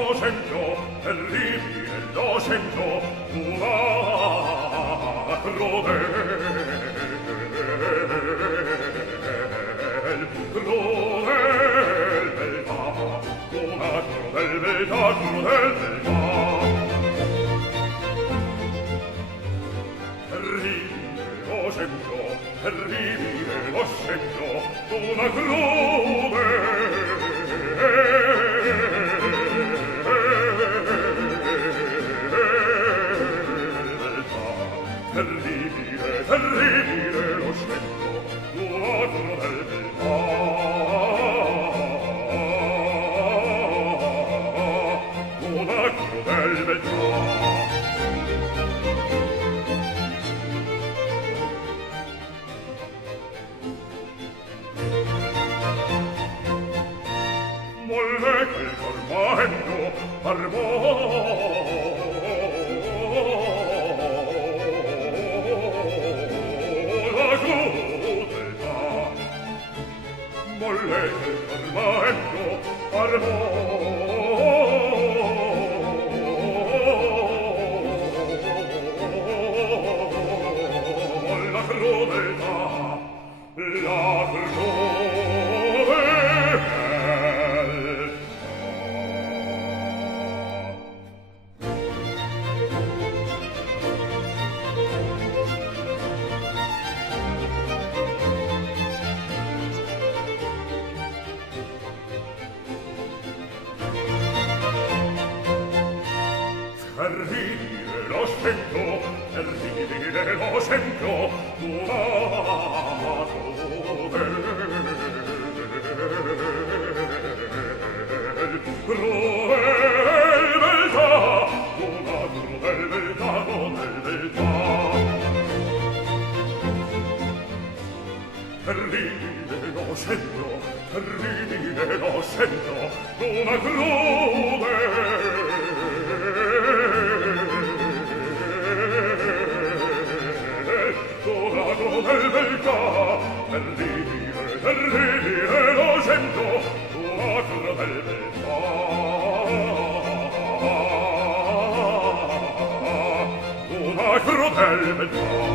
lo sento, terribile lo sento, una crudel beltà, una crudel beltà, crudel beltà. Terribile lo sento, terribile lo sento, una terribile, terribile lo sento, una crudel beltà, una crudel beltà. Molle che il tormento la crudeltà, molle che il tormento la crudeltà, la terribile lo sento, terribile lo sento, una crudel beltà, una crudel beltà, crudel beltà. Terribile lo sento, terribile lo sento, una crudel beltà, terribile, terribile lo sento, una crudel beltà, una crudel beltà.